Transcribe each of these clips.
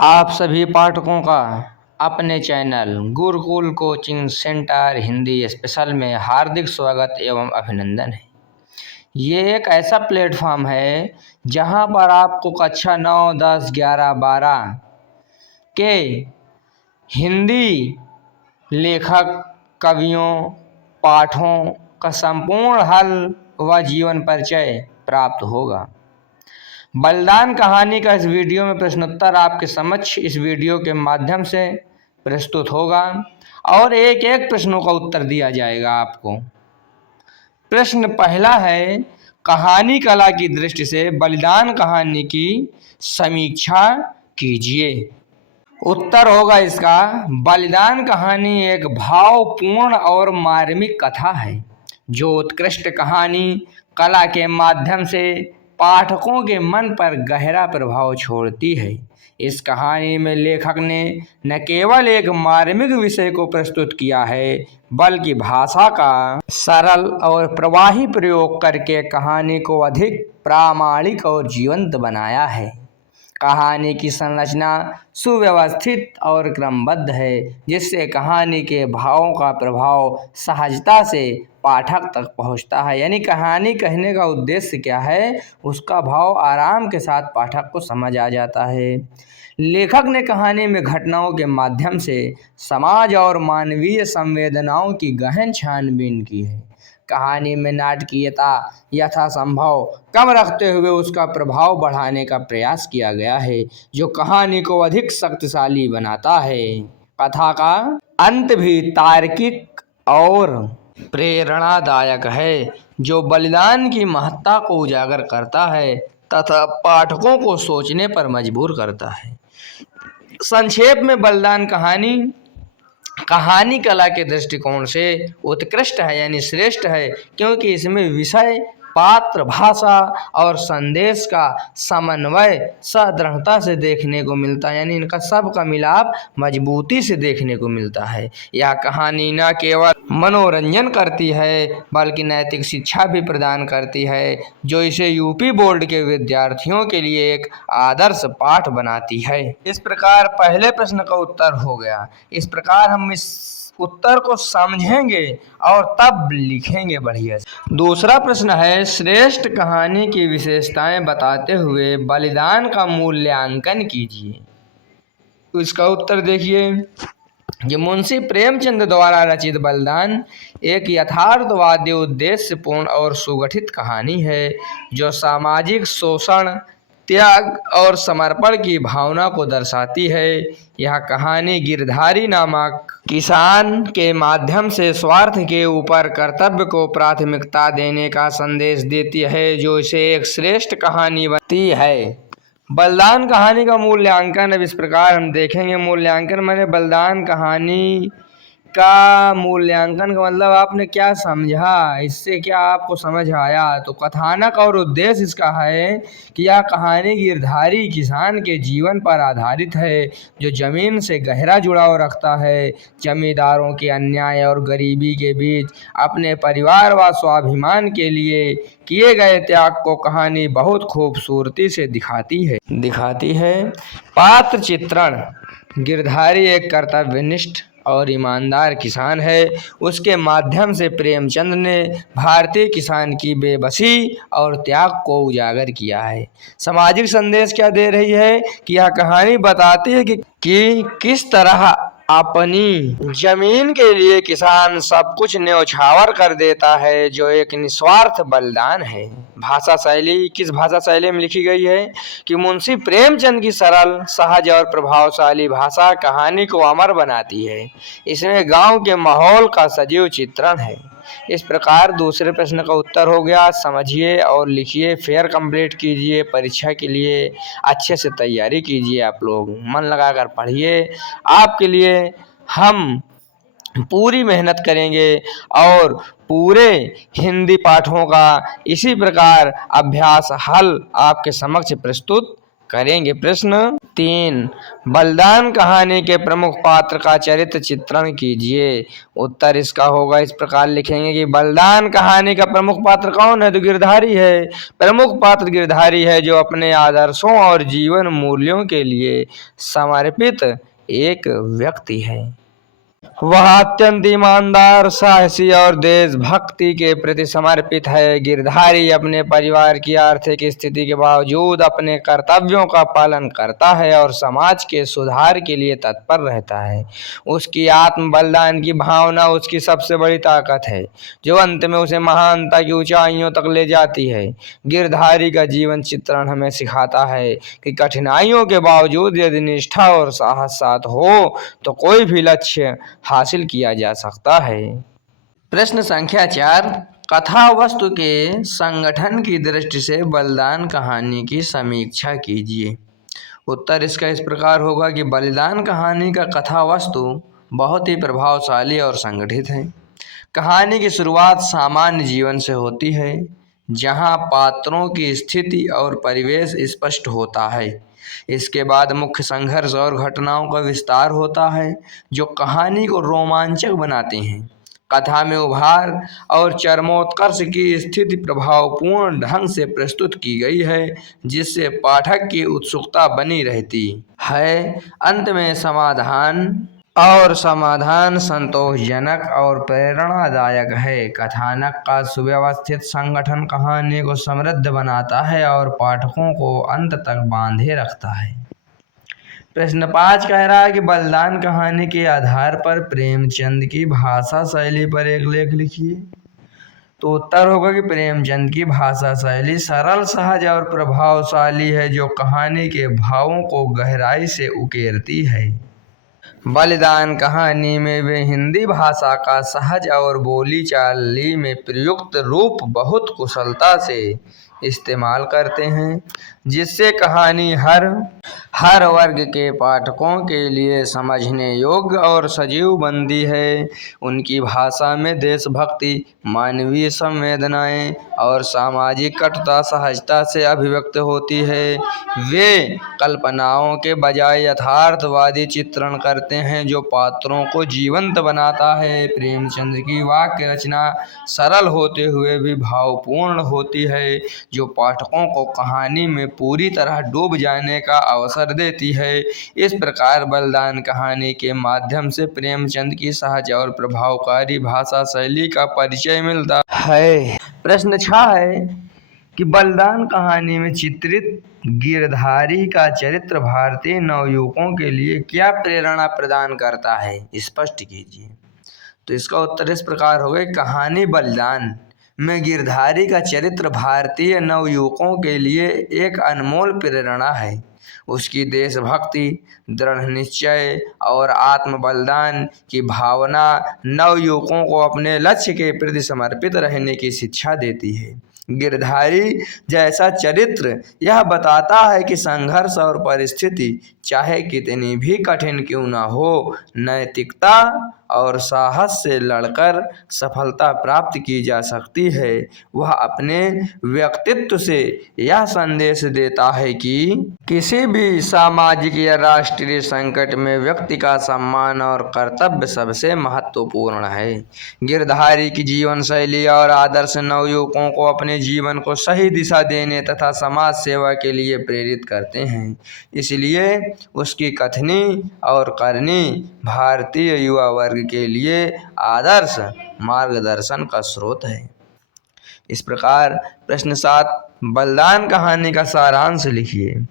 आप सभी पाठकों का अपने channel Gurukul coaching centre Hindi special में हार्दिक स्वागत एवं अभिनंदन है। ये एक ऐसा प्लेटफॉर्म है जहां पर आपको कक्षा 9, 10, 11, 12 के हिंदी लेखक, कवियों, पाठों का संपूर्ण हल व जीवन परिचय प्राप्त होगा। बलिदान कहानी का इस वीडियो में प्रश्नोत्तर आपके समक्ष इस वीडियो के माध्यम से प्रस्तुत होगा और एक एक प्रश्नों का उत्तर दिया जाएगा आपको। प्रश्न पहला है, कहानी कला की दृष्टि से बलिदान कहानी की समीक्षा कीजिए। उत्तर होगा इसका, बलिदान कहानी एक भावपूर्ण और मार्मिक कथा है जो उत्कृष्ट कहानी कला के माध्यम से पाठकों के मन पर गहरा प्रभाव छोड़ती है। इस कहानी में लेखक ने न केवल एक मार्मिक विषय को प्रस्तुत किया है बल्कि भाषा का सरल और प्रवाही प्रयोग करके कहानी को अधिक प्रामाणिक और जीवंत बनाया है। कहानी की संरचना सुव्यवस्थित और क्रमबद्ध है जिससे कहानी के भावों का प्रभाव सहजता से पाठक तक पहुंचता है। यानी कहानी कहने का उद्देश्य क्या है, उसका भाव आराम के साथ पाठक को समझ आ जाता है। लेखक ने कहानी में घटनाओं के माध्यम से समाज और मानवीय संवेदनाओं की गहन छानबीन की है। कहानी में नाटकीयता यथासंभव कम रखते हुए उसका प्रभाव बढ़ाने का प्रयास किया गया है जो कहानी को अधिक शक्तिशाली बनाता है। कथा का अंत भी तार्किक और प्रेरणादायक है जो बलिदान की महत्ता को उजागर करता है तथा पाठकों को सोचने पर मजबूर करता है। संक्षेप में बलिदान कहानी कला के दृष्टिकोण से उत्कृष्ट है यानी श्रेष्ठ है क्योंकि इसमें विषय, पात्र, भाषा और संदेश का समन्वय सदृढ़ता से देखने को मिलता है। यानी इनका सब का मिलाप मजबूती से देखने को मिलता है। यह कहानी न केवल मनोरंजन करती है बल्कि नैतिक शिक्षा भी प्रदान करती है जो इसे यूपी बोर्ड के विद्यार्थियों के लिए एक आदर्श पाठ बनाती है। इस प्रकार पहले प्रश्न का उत्तर हो गया। इस प्रकार हम इस उत्तर को समझेंगे और तब लिखेंगे बढ़िया से। दूसरा प्रश्न है, श्रेष्ठ कहानी की विशेषताएं बताते हुए बलिदान का मूल्यांकन कीजिए। तो इसका उत्तर देखिए कि मुंशी प्रेमचंद द्वारा रचित बलिदान एक यथार्थवादी, उद्देश्यपूर्ण और सुगठित कहानी है जो सामाजिक शोषण, त्याग और समर्पण की भावना को दर्शाती है। यह कहानी गिरधारी नामक किसान के माध्यम से स्वार्थ के ऊपर कर्तव्य को प्राथमिकता देने का संदेश देती है जो इसे एक श्रेष्ठ कहानी बनती है। बलिदान कहानी का मूल्यांकन अब इस प्रकार हम देखेंगे। मूल्यांकन माने बलिदान कहानी का मूल्यांकन का मतलब आपने क्या समझा, इससे क्या आपको समझ आया। तो कथानक और उद्देश्य इसका है कि यह कहानी गिरधारी किसान के जीवन पर आधारित है जो जमीन से गहरा जुड़ाव रखता है। जमींदारों के अन्याय और गरीबी के बीच अपने परिवार व स्वाभिमान के लिए किए गए त्याग को कहानी बहुत खूबसूरती से दिखाती है। पात्र चित्रण, गिरधारी एक कर्तव्यनिष्ठ और ईमानदार किसान है। उसके माध्यम से प्रेमचंद ने भारतीय किसान की बेबसी और त्याग को उजागर किया है। सामाजिक संदेश क्या दे रही है कि यह कहानी बताती है कि किस तरह अपनी जमीन के लिए किसान सब कुछ न्यौछावर कर देता है जो एक निस्वार्थ बलिदान है। भाषा शैली किस भाषा शैली में लिखी गई है कि मुंशी प्रेमचंद की सरल, सहज और प्रभावशाली भाषा कहानी को अमर बनाती है। इसमें गांव के माहौल का सजीव चित्रण है। इस प्रकार दूसरे प्रश्न का उत्तर हो गया। समझिए और लिखिए, फेयर कंप्लीट कीजिए। परीक्षा के लिए अच्छे से तैयारी कीजिए। आप लोग मन लगाकर पढ़िए। आपके लिए हम पूरी मेहनत करेंगे और पूरे हिंदी पाठों का इसी प्रकार अभ्यास हल आपके समक्ष प्रस्तुत करेंगे। प्रश्न 3, बलिदान कहानी के प्रमुख पात्र का चरित्र चित्रण कीजिए। उत्तर इसका होगा, इस प्रकार लिखेंगे कि बलिदान कहानी का प्रमुख पात्र कौन है? तो गिरधारी है। प्रमुख पात्र गिरधारी है, जो अपने आदर्शों और जीवन मूल्यों के लिए समर्पित एक व्यक्ति है। वह अत्यंत ईमानदार, साहसी और देशभक्ति के प्रति समर्पित है। गिरधारी अपने परिवार की आर्थिक स्थिति के बावजूद अपने कर्तव्यों का पालन करता है और समाज के सुधार के लिए तत्पर रहता है। उसकी आत्म बलिदान की भावना उसकी सबसे बड़ी ताकत है, जो अंत में उसे महानता की ऊंचाइयों तक ले जाती है। गिरधारी का जीवन चित्रण हमें सिखाता है कि कठिनाइयों के बावजूद यदि निष्ठा और साहस साथ हो तो कोई भी लक्ष्य हासिल किया जा सकता है। प्रश्न संख्या 4, कथा वस्तु के संगठन की दृष्टि से बलिदान कहानी की समीक्षा कीजिए। उत्तर इसका इस प्रकार होगा कि बलिदान कहानी का कथा वस्तु बहुत ही प्रभावशाली और संगठित है। कहानी की शुरुआत सामान्य जीवन से होती है, जहां पात्रों की स्थिति और परिवेश स्पष्ट होता है। इसके बाद मुख्य संघर्ष और घटनाओं का विस्तार होता है, जो कहानी को रोमांचक बनाते हैं। कथा में उभार और चरमोत्कर्ष की स्थिति प्रभावपूर्ण ढंग से प्रस्तुत की गई है, जिससे पाठक की उत्सुकता बनी रहती है। अंत में समाधान संतोषजनक और प्रेरणादायक है। कथानक का सुव्यवस्थित संगठन कहानी को समृद्ध बनाता है और पाठकों को अंत तक बांधे रखता है। प्रश्न 5 कह रहा है कि बलिदान कहानी के आधार पर प्रेमचंद की भाषा शैली पर एक लेख लिखिए। तो उत्तर होगा कि प्रेमचंद की भाषा शैली सरल, सहज और प्रभावशाली है, जो कहानी के भावों को गहराई से उकेरती है। बलिदान कहानी में वे हिंदी भाषा का सहज और बोलीचाली में प्रयुक्त रूप बहुत कुशलता से इस्तेमाल करते हैं, जिससे कहानी हर वर्ग के पाठकों के लिए समझने योग्य और सजीव बनती है। उनकी भाषा में देशभक्ति, मानवीय संवेदनाएं और सामाजिक कटुता सहजता से अभिव्यक्त होती है। वे कल्पनाओं के बजाय यथार्थवादी चित्रण करते हैं, जो पात्रों को जीवंत बनाता है। प्रेमचंद की वाक्य रचना सरल होते हुए भी भावपूर्ण होती है, जो पाठकों को कहानी में पूरी तरह डूब जाने का अवसर देती है। इस प्रकार बलिदान कहानी के माध्यम से प्रेमचंद की सहज और प्रभावकारी भाषा शैली का परिचय मिलता है। प्रश्न 6 है कि बलिदान कहानी में चित्रित गिरधारी का चरित्र भारतीय नवयुवकों के लिए क्या प्रेरणा प्रदान करता है, स्पष्ट कीजिए। तो इसका उत्तर इस प्रकार होगा, कहानी बलिदान में गिरधारी का चरित्र भारतीय नवयुवकों के लिए एक अनमोल प्रेरणा है। उसकी देशभक्ति, दृढ़ निश्चय और आत्म बलिदान की भावना नवयुवकों को अपने लक्ष्य के प्रति समर्पित रहने की शिक्षा देती है। गिरधारी जैसा चरित्र यह बताता है कि संघर्ष और परिस्थिति चाहे कितनी भी कठिन क्यों न हो, नैतिकता और साहस से लड़कर सफलता प्राप्त की जा सकती है। वह अपने व्यक्तित्व से यह संदेश देता है कि किसी भी सामाजिक या राष्ट्रीय संकट में व्यक्ति का सम्मान और कर्तव्य सबसे महत्वपूर्ण है। गिरधारी की जीवन शैली और आदर्श नवयुवकों को अपने जीवन को सही दिशा देने तथा समाज सेवा के लिए प्रेरित करते हैं। इसलिए उसकी कथनी और करनी भारतीय युवा वर्ग के लिए आदर्श मार्गदर्शन का स्रोत है। इस प्रकार प्रश्न 7, बलिदान कहानी का सारांश लिखिए।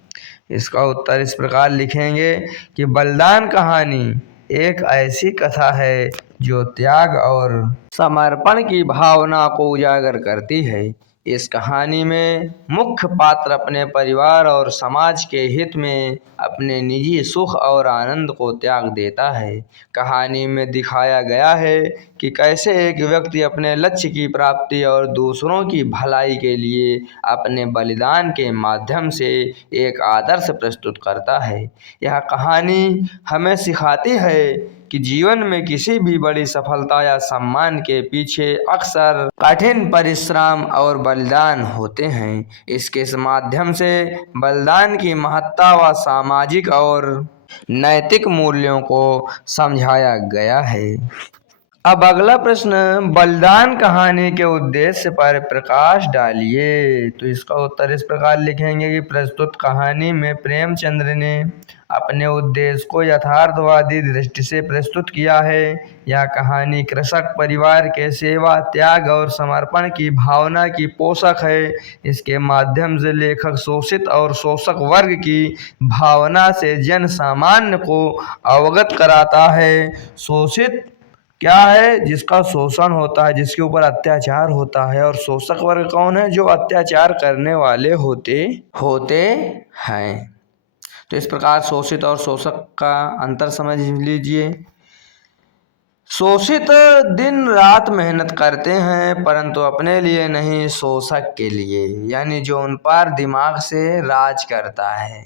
इसका उत्तर इस प्रकार लिखेंगे कि बलिदान कहानी एक ऐसी कथा है जो त्याग और समर्पण की भावना को उजागर करती है। इस कहानी में मुख्य पात्र अपने परिवार और समाज के हित में अपने निजी सुख और आनंद को त्याग देता है। कहानी में दिखाया गया है कि कैसे एक व्यक्ति अपने लक्ष्य की प्राप्ति और दूसरों की भलाई के लिए अपने बलिदान के माध्यम से एक आदर्श प्रस्तुत करता है। यह कहानी हमें सिखाती है कि जीवन में किसी भी बड़ी सफलता या सम्मान के पीछे अक्सर कठिन परिश्रम और बलिदान होते हैं। इसके माध्यम से बलिदान की महत्ता व सामाजिक और नैतिक मूल्यों को समझाया गया है। अब अगला प्रश्न, बलिदान कहानी के उद्देश्य पर प्रकाश डालिए। तो इसका उत्तर इस प्रकार लिखेंगे कि प्रस्तुत कहानी में प्रेमचंद्र ने अपने उद्देश्य को यथार्थवादी दृष्टि से प्रस्तुत किया है। यह कहानी कृषक परिवार के सेवा, त्याग और समर्पण की भावना की पोषक है। इसके माध्यम से लेखक शोषित और शोषक वर्ग की भावना से जन सामान्य को अवगत कराता है। शोषित क्या है? जिसका शोषण होता है, जिसके ऊपर अत्याचार होता है, और शोषक वर्ग कौन है? जो अत्याचार करने वाले होते हैं। तो इस प्रकार शोषित और शोषक का अंतर समझ लीजिए। शोषित दिन रात मेहनत करते हैं परंतु अपने लिए नहीं, शोषक के लिए, यानी जो उन पर दिमाग से राज करता है।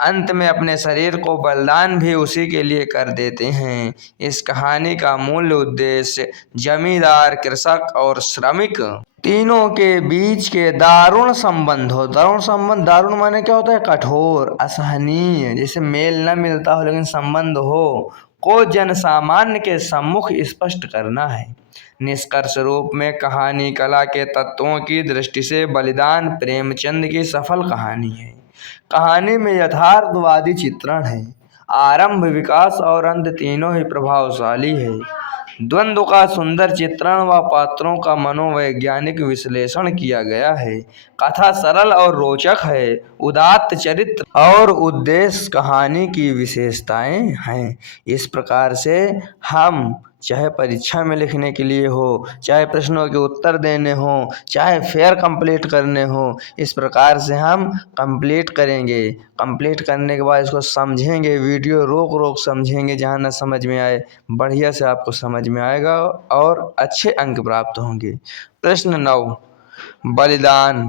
अंत में अपने शरीर को बलिदान भी उसी के लिए कर देते हैं। इस कहानी का मूल उद्देश्य जमींदार, कृषक और श्रमिक तीनों के बीच के दारुण संबंध हो। दारुण माने क्या होता है? कठोर, असहनीय, जैसे मेल न मिलता हो लेकिन संबंध हो, को जन सामान्य के सम्मुख स्पष्ट करना है। निष्कर्ष रूप में कहानी कला के तत्वों की दृष्टि से बलिदान प्रेमचंद की सफल कहानी है। कहानी में यथार्थवादी चित्रण है। आरंभ, विकास और अंत तीनों ही प्रभावशाली है। द्वंद्व का सुंदर चित्रण व पात्रों का मनोवैज्ञानिक विश्लेषण किया गया है। कथा सरल और रोचक है। उदात्त चरित्र और उद्देश्य कहानी की विशेषताएं हैं। इस प्रकार से हम चाहे परीक्षा में लिखने के लिए हो, चाहे प्रश्नों के उत्तर देने हो, चाहे फेयर कंप्लीट करने हो, इस प्रकार से हम कंप्लीट करेंगे। कंप्लीट करने के बाद इसको समझेंगे, वीडियो रोक रोक समझेंगे, जहाँ न समझ में आए बढ़िया से आपको समझ में आएगा और अच्छे अंक प्राप्त होंगे। प्रश्न 9, बलिदान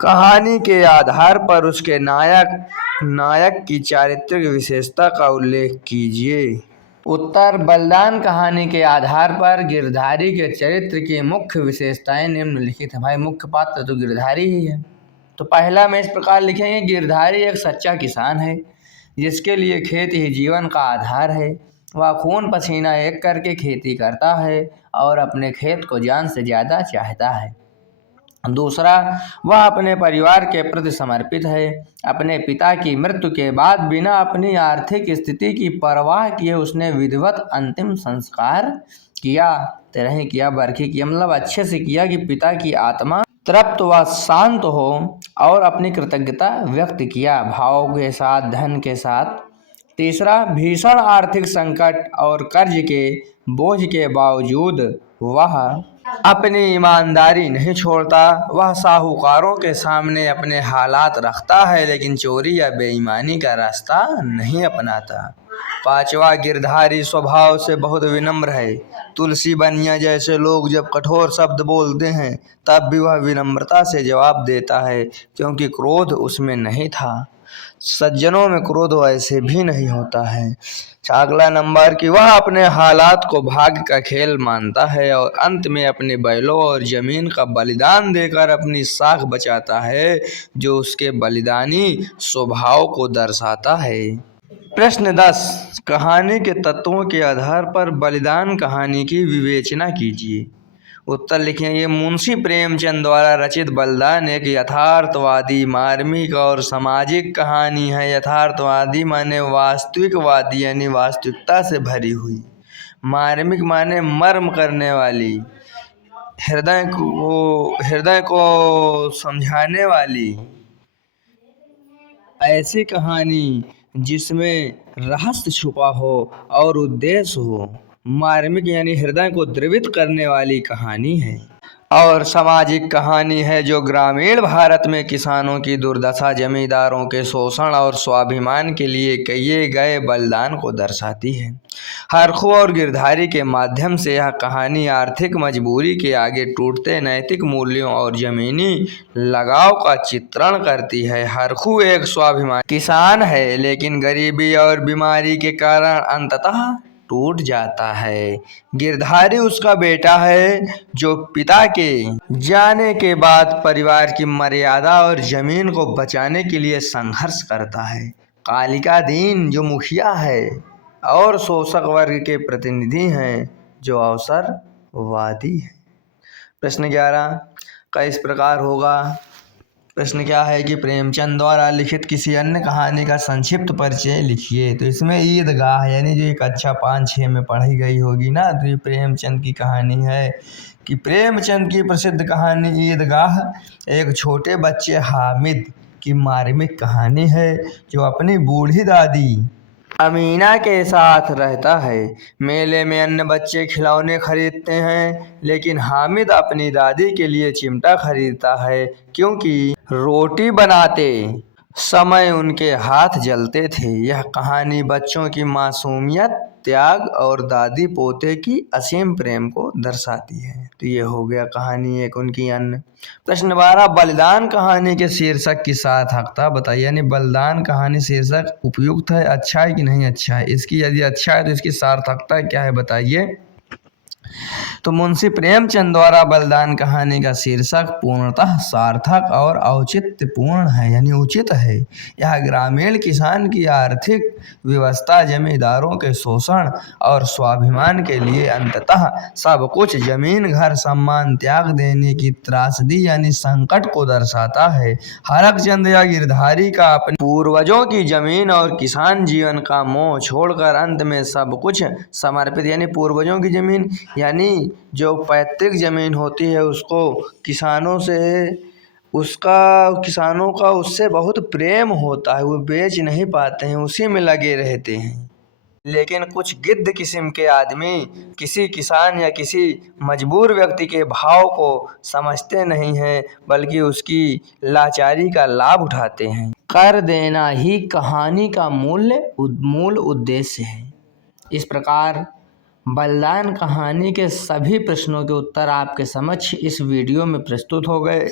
कहानी के आधार पर उसके नायक की चारित्रिक विशेषता का उल्लेख कीजिए। उत्तर, बलिदान कहानी के आधार पर गिरधारी के चरित्र की मुख्य विशेषताएं निम्नलिखित हैं। भाई मुख्य पात्र तो गिरधारी ही है। तो पहला में इस प्रकार लिखेंगे, गिरधारी एक सच्चा किसान है जिसके लिए खेत ही जीवन का आधार है। वह खून पसीना एक करके खेती करता है और अपने खेत को जान से ज़्यादा चाहता है। दूसरा, वह अपने परिवार के प्रति समर्पित है। अपने पिता की मृत्यु के बाद बिना अपनी आर्थिक स्थिति की परवाह किए उसने विधिवत अंतिम संस्कार किया। तरह किया, बरखी किया, मतलब अच्छे से किया कि पिता की आत्मा तृप्त व शांत हो, और अपनी कृतज्ञता व्यक्त किया भाव के साथ, धन के साथ। तीसरा, भीषण आर्थिक संकट और कर्ज के बोझ के बावजूद वह अपनी ईमानदारी नहीं छोड़ता। वह साहूकारों के सामने अपने हालात रखता है लेकिन चोरी या बेईमानी का रास्ता नहीं अपनाता। पांचवा, गिरधारी स्वभाव से बहुत विनम्र है। तुलसी बनिया जैसे लोग जब कठोर शब्द बोलते हैं तब भी वह विनम्रता से जवाब देता है क्योंकि क्रोध उसमें नहीं था। सज्जनों में क्रोध वैसे भी नहीं होता है। अगला नंबर कि वह अपने हालात को भाग्य का खेल मानता है और अंत में अपने बैलों और जमीन का बलिदान देकर अपनी साख बचाता है, जो उसके बलिदानी स्वभाव को दर्शाता है। प्रश्न 10, कहानी के तत्वों के आधार पर बलिदान कहानी की विवेचना कीजिए। उत्तर लिखेंगे, मुंशी प्रेमचंद द्वारा रचित बलिदान एक यथार्थवादी, मार्मिक और सामाजिक कहानी है। यथार्थवादी माने वास्तविकवादी, यानी वास्तविकता से भरी हुई। मार्मिक माने मर्म करने वाली, हृदय को समझाने वाली ऐसी कहानी जिसमें रहस्य छुपा हो और उद्देश्य हो। मार्मिक यानी हृदय को द्रवित करने वाली कहानी है। और सामाजिक कहानी है जो ग्रामीण भारत में किसानों की दुर्दशा, जमींदारों के शोषण और स्वाभिमान के लिए किए गए बलिदान को दर्शाती है। हरखू और गिरधारी के माध्यम से यह कहानी आर्थिक मजबूरी के आगे टूटते नैतिक मूल्यों और जमीनी लगाव का चित्रण करती है। हरखू एक स्वाभिमान किसान है लेकिन गरीबी और बीमारी के कारण अंततः टूट जाता है। गिरधारी उसका बेटा है जो पिता के जाने के बाद परिवार की मर्यादा और जमीन को बचाने के लिए संघर्ष करता है। कालिका दीन जो मुखिया है और शोषक वर्ग के प्रतिनिधि हैं जो अवसरवादी है। प्रश्न 11 का इस प्रकार होगा। प्रश्न क्या है कि प्रेमचंद द्वारा लिखित किसी अन्य कहानी का संक्षिप्त परिचय लिखिए। तो इसमें ईदगाह यानी जो एक अच्छा 5-6 में पढ़ी गई होगी ना, तो ये प्रेमचंद की कहानी है कि प्रेमचंद की प्रसिद्ध कहानी ईदगाह एक छोटे बच्चे हामिद की मार्मिक कहानी है जो अपनी बूढ़ी दादी अमीना के साथ रहता है। मेले में अन्य बच्चे खिलौने खरीदते हैं लेकिन हामिद अपनी दादी के लिए चिमटा खरीदता है क्योंकि रोटी बनाते समय उनके हाथ जलते थे। यह कहानी बच्चों की मासूमियत, त्याग और दादी पोते की असीम प्रेम को दर्शाती है। तो ये हो गया कहानी एक उनकी अन्य। प्रश्न 12 बलिदान कहानी के शीर्षक की सार्थकता बताइए। यानी बलिदान कहानी शीर्षक उपयुक्त है, अच्छा है कि नहीं अच्छा है। इसकी यदि अच्छा है तो इसकी सार्थकता क्या है बताइए। तो मुंशी प्रेमचंद द्वारा बलिदान कहानी का शीर्षक पूर्णतः सार्थक और औचित्यपूर्ण है, यानी उचित है। यह ग्रामीण किसान की आर्थिक व्यवस्था, जमींदारों के शोषण और स्वाभिमान के लिए अंततः सब कुछ जमीन, घर, सम्मान त्याग देने की त्रासदी यानी संकट को दर्शाता है। हरकचंद या गिरधारी का अपने पूर्वजों की जमीन और किसान जीवन का मोह छोड़कर अंत में सब कुछ समर्पित, यानी पूर्वजों की जमीन यानी जो पैतृक जमीन होती है उसको किसानों का उससे बहुत प्रेम होता है, वो बेच नहीं पाते हैं, उसी में लगे रहते हैं। लेकिन कुछ गिद्ध किस्म के आदमी किसी किसान या किसी मजबूर व्यक्ति के भाव को समझते नहीं हैं बल्कि उसकी लाचारी का लाभ उठाते हैं। कर देना ही कहानी का मूल उद्देश्य है। इस प्रकार बलिदान कहानी के सभी प्रश्नों के उत्तर आपके समक्ष इस वीडियो में प्रस्तुत हो गए।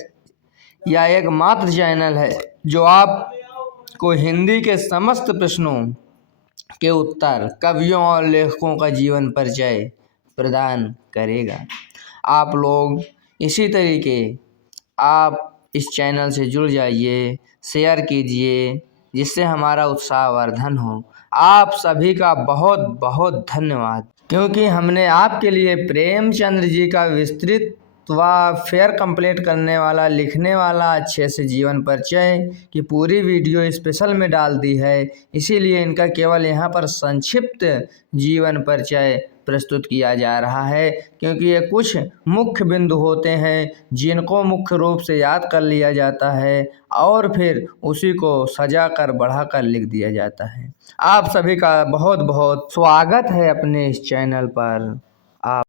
यह एकमात्र चैनल है जो आपको हिंदी के समस्त प्रश्नों के उत्तर, कवियों और लेखकों का जीवन परिचय प्रदान करेगा। आप लोग इसी तरीके आप इस चैनल से जुड़ जाइए, शेयर कीजिए जिससे हमारा उत्साहवर्धन हो। आप सभी का बहुत बहुत धन्यवाद, क्योंकि हमने आपके लिए प्रेमचंद्र जी का विस्तृत व फेयर कंप्लीट करने वाला, लिखने वाला अच्छे से जीवन परिचय की पूरी वीडियो स्पेशल में डाल दी है। इसीलिए इनका केवल यहाँ पर संक्षिप्त जीवन परिचय प्रस्तुत किया जा रहा है, क्योंकि ये कुछ मुख्य बिंदु होते हैं जिनको मुख्य रूप से याद कर लिया जाता है और फिर उसी को सजा कर बढ़ा कर लिख दिया जाता है। आप सभी का बहुत बहुत स्वागत है अपने इस चैनल पर। आप